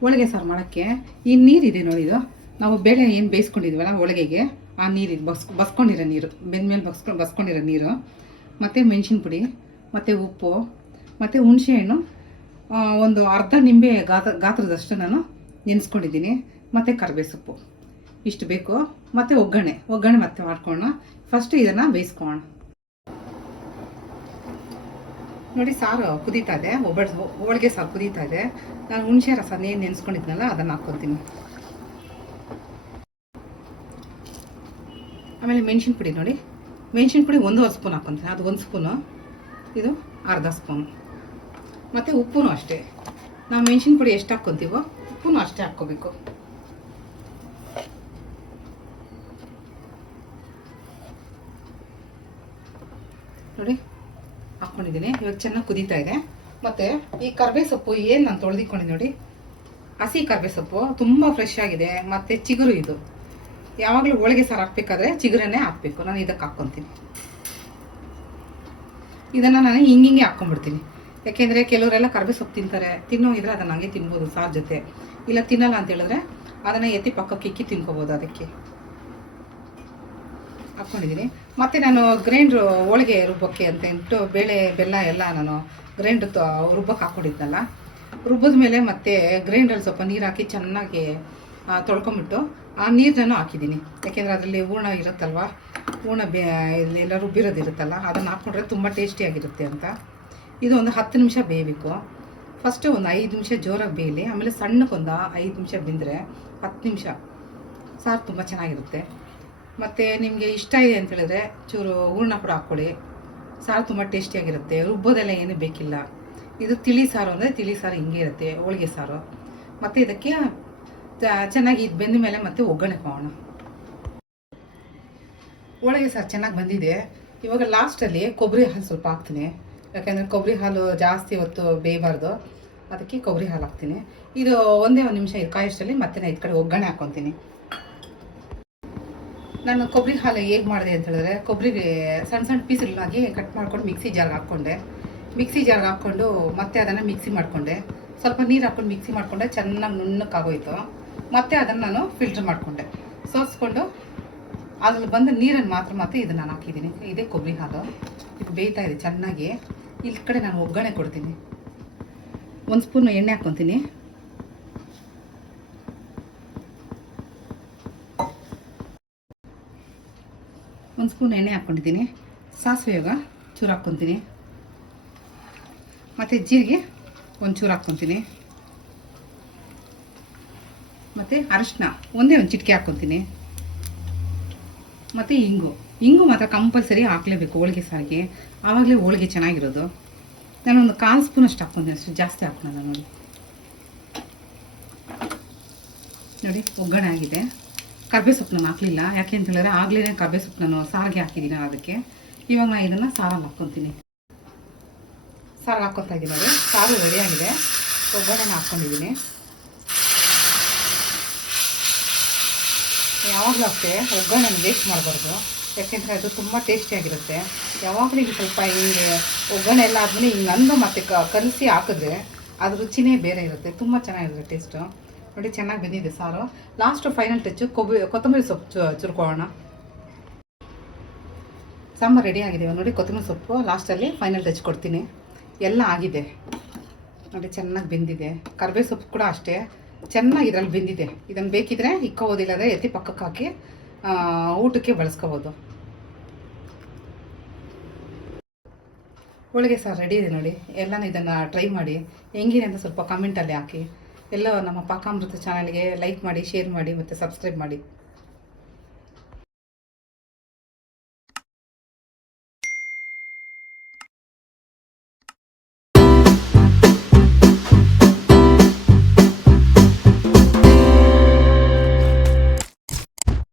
ಹೋಳಿಗೆ ಸಾರು ಮಾಡೋಕ್ಕೆ ಈ ನೀರಿದೆ ನೋಡಿ, ಇದು ನಾವು ಬೇಳೆ ಏನು ಬೇಯಿಸ್ಕೊಂಡಿದ್ವಲ್ಲ ಹೋಳಿಗೆಗೆ ಆ ನೀರಿದೆ, ಬಸ್ಕೊಂಡಿರೋ ನೀರು, ಬೆಂದ್ಮೇಲೆ ಬಸ್ಕೊಂಡಿರೋ ನೀರು, ಮತ್ತು ಮೆಣಸಿನ ಪುಡಿ, ಮತ್ತು ಉಪ್ಪು, ಮತ್ತು ಹುಣಸೆಹಣ್ಣು ಒಂದು ಅರ್ಧ ನಿಂಬೆ ಗಾತ್ರದಷ್ಟು ನಾನು ನೆನೆಸ್ಕೊಂಡಿದ್ದೀನಿ, ಮತ್ತು ಕರಿಬೇವು ಸೊಪ್ಪು ಇಷ್ಟು ಬೇಕು, ಮತ್ತು ಒಗ್ಗರಣೆ ಮತ್ತೆ ಮಾಡ್ಕೊಳ್ಳೋಣ. ಫಸ್ಟ್ ಇದನ್ನು ಬೇಯಿಸ್ಕೊಳ್ಳೋಣ. ನೋಡಿ, ಸಾರು ಕುದೀತಾ ಇದೆ, ಹೋಳಿಗೆ ಸಾರು ಕುದೀತಾ ಇದೆ. ನಾನು ಹುಣಸೆ ರಸ ಏನು ನೆನೆಸ್ಕೊಂಡಿದ್ನಲ್ಲ ಅದನ್ನು ಹಾಕ್ಕೊತೀನಿ. ಆಮೇಲೆ ಮೆಣಸಿನ ಪುಡಿ ನೋಡಿ, ಮೆಣಸಿನ ಪುಡಿ 1 ಸ್ಪೂನ್ ಹಾಕ್ಕೊತೀನಿ, ಅದು 1 ಸ್ಪೂನು, ಇದು ಅರ್ಧ ಸ್ಪೂನು. ಮತ್ತು ಉಪ್ಪು ಅಷ್ಟೇ, ನಾವು ಮೆಣಸಿನ ಪುಡಿ ಎಷ್ಟು ಹಾಕ್ಕೊತೀವೋ ಉಪ್ಪು ಅಷ್ಟೇ ಹಾಕ್ಕೋಬೇಕು. ನೋಡಿ ಹಾಕ್ಕೊಂಡಿದ್ದೀನಿ. ಇವಾಗ ಚೆನ್ನಾಗಿ ಕುದೀತಾ ಇದೆ. ಮತ್ತು ಈ ಕರಿಬೇವು ಸೊಪ್ಪು ಏನು ನಾನು ತೊಳೆದಿಕ್ಕೊಂಡಿದ್ದೀನಿ ನೋಡಿ, ಹಸಿ ಕರಿಬೇವು ಸೊಪ್ಪು ತುಂಬ ಫ್ರೆಶ್ ಆಗಿದೆ, ಮತ್ತು ಚಿಗುರು ಇದು. ಯಾವಾಗಲೂ ಹೋಳಿಗೆ ಸಾರು ಹಾಕ್ಬೇಕಾದ್ರೆ ಚಿಗುರನ್ನೇ ಹಾಕಬೇಕು. ನಾನು ಇದಕ್ಕೆ ಹಾಕ್ಕೊತೀನಿ. ಇದನ್ನು ನಾನು ಹಿಂಗೆ ಹಾಕ್ಕೊಂಡ್ಬಿಡ್ತೀನಿ. ಯಾಕೆಂದರೆ ಕೆಲವರೆಲ್ಲ ಕರಿಬೇವು ಸೊಪ್ಪು ತಿಂತಾರೆ, ತಿನ್ನೋ ಇದ್ರೆ ಅದನ್ನು ಹಂಗೆ ತಿನ್ಬೋದು ಸಾರು ಜೊತೆ. ಇಲ್ಲ ತಿನ್ನಲ್ಲ ಅಂತ ಹೇಳಿದ್ರೆ ಅದನ್ನು ಎತ್ತಿ ಪಕ್ಕಕ್ಕೆ ಇಕ್ಕಿ ತಿನ್ಕೋಬೋದು. ಅದಕ್ಕೆ ಹಾಕ್ಕೊಂಡಿದ್ದೀನಿ. ಮತ್ತು ನಾನು ಗ್ರೈಂಡ್ರು ಹೋಳಿಗೆ ರುಬ್ಬಕ್ಕೆ ಅಂತ ಇಟ್ಟು ಬೇಳೆ ಬೆಲ್ಲ ಎಲ್ಲ ನಾನು ಗ್ರೈಂಡ್ರ್ ರುಬ್ಬಕ್ಕೆ ಹಾಕ್ಕೊಂಡಿದ್ನಲ್ಲ, ರುಬ್ಬದ ಮೇಲೆ ಮತ್ತೆ ಗ್ರೈಂಡ್ರಲ್ಲಿ ಸ್ವಲ್ಪ ನೀರು ಹಾಕಿ ಚೆನ್ನಾಗಿ ತೊಳ್ಕೊಂಬಿಟ್ಟು ಆ ನೀರನ್ನು ಹಾಕಿದ್ದೀನಿ. ಯಾಕೆಂದರೆ ಅದರಲ್ಲಿ ಹೂರ್ಣ ಇರುತ್ತಲ್ವ, ಹೂರ್ಣ ಎಲ್ಲ ರುಬ್ಬಿರೋದಿರುತ್ತಲ್ಲ, ಅದನ್ನು ಹಾಕ್ಕೊಂಡ್ರೆ ತುಂಬ ಟೇಸ್ಟಿಯಾಗಿರುತ್ತೆ ಅಂತ. ಇದು ಒಂದು 10 ನಿಮಿಷ ಬೇಯಬೇಕು. ಫಸ್ಟು ಒಂದು 5 ನಿಮಿಷ ಜೋರಾಗಿ ಬೇಯಲಿ, ಆಮೇಲೆ ಸಣ್ಣಕ್ಕೊಂದು 5 ನಿಮಿಷ ಬೆಂದರೆ 10 ನಿಮಿಷ ಸಾರು ತುಂಬ ಚೆನ್ನಾಗಿರುತ್ತೆ. ಮತ್ತು ನಿಮಗೆ ಇಷ್ಟ ಇದೆ ಅಂತ ಹೇಳಿದ್ರೆ ಚೂರು ಹೂರ್ಣ ಕೂಡ ಹಾಕ್ಕೊಳ್ಳಿ, ಸಾರು ತುಂಬ ಟೇಸ್ಟಿಯಾಗಿರುತ್ತೆ. ರುಬ್ಬೋದೆಲ್ಲ ಏನೂ ಬೇಕಿಲ್ಲ. ಇದು ತಿಳಿ ಸಾರು ಅಂದರೆ ತಿಳಿ ಸಾರು ಹಿಂಗೆ ಇರುತ್ತೆ ಹೋಳಿಗೆ ಸಾರು. ಮತ್ತು ಇದಕ್ಕೆ ಚೆನ್ನಾಗಿ ಇದು ಬೆಂದ ಮೇಲೆ ಮತ್ತೆ ಒಗ್ಗರಣೆ ಮಾಡೋಣ. ಹೋಳಿಗೆ ಸಾರು ಚೆನ್ನಾಗಿ ಬಂದಿದೆ. ಇವಾಗ ಲಾಸ್ಟಲ್ಲಿ ಕೊಬ್ಬರಿ ಹಾಲು ಸ್ವಲ್ಪ ಹಾಕ್ತೀನಿ, ಯಾಕೆಂದರೆ ಕೊಬ್ಬರಿ ಹಾಲು ಜಾಸ್ತಿ ಹೊತ್ತು ಬೇಯಬಾರ್ದು, ಅದಕ್ಕೆ ಕೊಬ್ಬರಿ ಹಾಲು ಹಾಕ್ತೀನಿ. ಇದು ಒಂದೇ 1 ನಿಮಿಷ ಇದು ಕಾಯೋಷ್ಟರಲ್ಲಿ ಮತ್ತೆ ನಾನು ಇದು ಕಡೆ ಒಗ್ಗರಣೆ ಹಾಕ್ಕೊತೀನಿ. ನಾನು ಕೊಬ್ಬರಿ ಹಾಲು ಹೇಗೆ ಮಾಡಿದೆ ಅಂತ ಹೇಳಿದ್ರೆ, ಕೊಬ್ಬರಿಗೆ ಸಣ್ಣ ಸಣ್ಣ ಪೀಸ್ಗಳಾಗಿ ಕಟ್ ಮಾಡ್ಕೊಂಡು ಮಿಕ್ಸಿ ಜಾರ್ಗೆ ಹಾಕ್ಕೊಂಡೆ. ಮಿಕ್ಸಿ ಜಾರ್ಗೆ ಹಾಕ್ಕೊಂಡು ಮತ್ತೆ ಅದನ್ನು ಮಿಕ್ಸಿ ಮಾಡಿಕೊಂಡೆ, ಸ್ವಲ್ಪ ನೀರು ಹಾಕ್ಕೊಂಡು ಮಿಕ್ಸಿ ಮಾಡಿಕೊಂಡೆ, ಚೆನ್ನಾಗಿ ನುಣ್ಣಕ್ಕಾಗೋಯ್ತು. ಮತ್ತೆ ಅದನ್ನು ನಾನು ಫಿಲ್ಟ್ರ್ ಮಾಡಿಕೊಂಡೆ, ಸೋಸ್ಕೊಂಡು ಅದ್ರಲ್ಲಿ ಬಂದ ನೀರನ್ನು ಮಾತ್ರ ಇದನ್ನು ನಾನು ಹಾಕಿದ್ದೀನಿ. ಇದೇ ಕೊಬ್ಬರಿ ಹಾಲು, ಇದು ಬೇಯ್ತಾ ಇದೆ ಚೆನ್ನಾಗಿ. ಇಲ್ಲಿ ಕಡೆ ನಾನು ಒಗ್ಗರಣೆ ಕೊಡ್ತೀನಿ. 1 ಸ್ಪೂನ್ ಎಣ್ಣೆ ಹಾಕ್ಕೊತೀನಿ. ಒಂದು ಸ್ಪೂನ್ ಎಣ್ಣೆ ಹಾಕ್ಕೊಂಡಿದ್ದೀನಿ. ಸಾಸಿವೆ ಇವಾಗ ಚೂರು ಹಾಕ್ಕೊತೀನಿ, ಮತ್ತು ಜೀರಿಗೆ ಒಂಚೂರು ಹಾಕ್ಕೊತೀನಿ, ಮತ್ತು ಅರಿಶಿನ ಒಂದೇ ಒಂದು ಚಿಟಿಕೆ ಹಾಕ್ಕೊತೀನಿ, ಮತ್ತು ಇಂಗು ಮಾತ್ರ ಕಂಪಲ್ಸರಿ ಹಾಕಲೇಬೇಕು ಹೋಳಿಗೆ ಸಾರಿಗೆ, ಆವಾಗಲೇ ಹೋಳಿಗೆ ಚೆನ್ನಾಗಿರೋದು. ನಾನೊಂದು 1/4 ಸ್ಪೂನ್ ಅಷ್ಟು ಹಾಕ್ಕೊತೀನಿ, ಅಷ್ಟು ಜಾಸ್ತಿ ಹಾಕ್ಕೊಳ್ಳೋಣ. ನೋಡಿ ಒಗ್ಗರಣೆ ಆಗಿದೆ. ಕರಿಬೇವು ಸೊಪ್ಪು ನಾನು ಹಾಕಲಿಲ್ಲ, ಯಾಕೆ ಅಂತ ಹೇಳಿದ್ರೆ ಆಗಲೇ ಕರಿಬೇವು ಸೊಪ್ಪು ನಾನು ಸಾರಿಗೆ ಹಾಕಿದ್ದೀನಿ ಅದಕ್ಕೆ. ಇವಾಗ ನಾನು ಇದನ್ನು ಸಾರಲ್ಲಿ ಹಾಕ್ಕೊತೀನಿ. ಸಾರು ಹಾಕ್ಕೊತಾ ಇದ್ದೀನಿ ನೋಡಿ, ಸಾರು ರೆಡಿಯಾಗಿದೆ. ಒಗ್ಗರಣೆನ ಹಾಕ್ಕೊಂಡಿದ್ದೀನಿ. ಯಾವಾಗಲೂ ಅಷ್ಟೇ ಒಗ್ಗರಣೆನ ವೇಸ್ಟ್ ಮಾಡಬಾರ್ದು, ಯಾಕೆಂದರೆ ಅದು ತುಂಬ ಟೇಸ್ಟಿಯಾಗಿರುತ್ತೆ. ಯಾವಾಗಲೂ ಈಗ ಸ್ವಲ್ಪ ಹಿಂಗೆ ಒಗ್ಗರಣೆ ಎಲ್ಲ ಆದಮೇಲೆ ಹಿಂಗೆ ಅಂದು ಮತ್ತೆ ಕಲಸಿ ಹಾಕಿದ್ರೆ ಅದು ರುಚಿನೇ ಬೇರೆ ಇರುತ್ತೆ, ತುಂಬ ಚೆನ್ನಾಗಿರುತ್ತೆ ಟೇಸ್ಟು. ನೋಡಿ ಚೆನ್ನಾಗಿ ಬೆಂದಿದೆ ಸಾರು. ಲಾಸ್ಟು ಫೈನಲ್ ಟಚ್ಚು ಕೊತ್ತಂಬರಿ ಸೊಪ್ಪು ಚುರ್ಕೊಳ್ಳೋಣ. ಸಾಂಬಾರು ರೆಡಿ ಆಗಿದೆ ನೋಡಿ, ಕೊತ್ತಂಬರಿ ಸೊಪ್ಪು ಲಾಸ್ಟಲ್ಲಿ ಫೈನಲ್ ಟಚ್ ಕೊಡ್ತೀನಿ. ಎಲ್ಲ ಆಗಿದೆ ನೋಡಿ, ಚೆನ್ನಾಗಿ ಬೆಂದಿದೆ. ಕರಿಬೇವು ಸೊಪ್ಪು ಕೂಡ ಅಷ್ಟೇ ಚೆನ್ನಾಗಿ ಇದರಲ್ಲಿ ಬೆಂದಿದೆ. ಇದನ್ನು ಬೇಕಿದ್ರೆ ಇಕ್ಕೋಬೋದಿಲ್ಲ, ಅಂದರೆ ಎತ್ತಿ ಪಕ್ಕಕ್ಕೆ ಹಾಕಿ ಊಟಕ್ಕೆ ಬಳಸ್ಕೋಬೋದು. ಹೋಳಿಗೆ ಸಾರು ರೆಡಿ ಇದೆ ನೋಡಿ. ಎಲ್ಲನೂ ಇದನ್ನು ಟ್ರೈ ಮಾಡಿ, ಹೆಂಗಿದೆ ಅಂತ ಸ್ವಲ್ಪ ಕಮೆಂಟಲ್ಲಿ ಹಾಕಿ. ಎಲ್ಲ ನಮ್ಮ ಪಾಕ ಅಮೃತ ಚಾನಲ್ಗೆ ಲೈಕ್ ಮಾಡಿ, ಶೇರ್ ಮಾಡಿ ಮತ್ತು ಸಬ್ಸ್ಕ್ರೈಬ್ ಮಾಡಿ.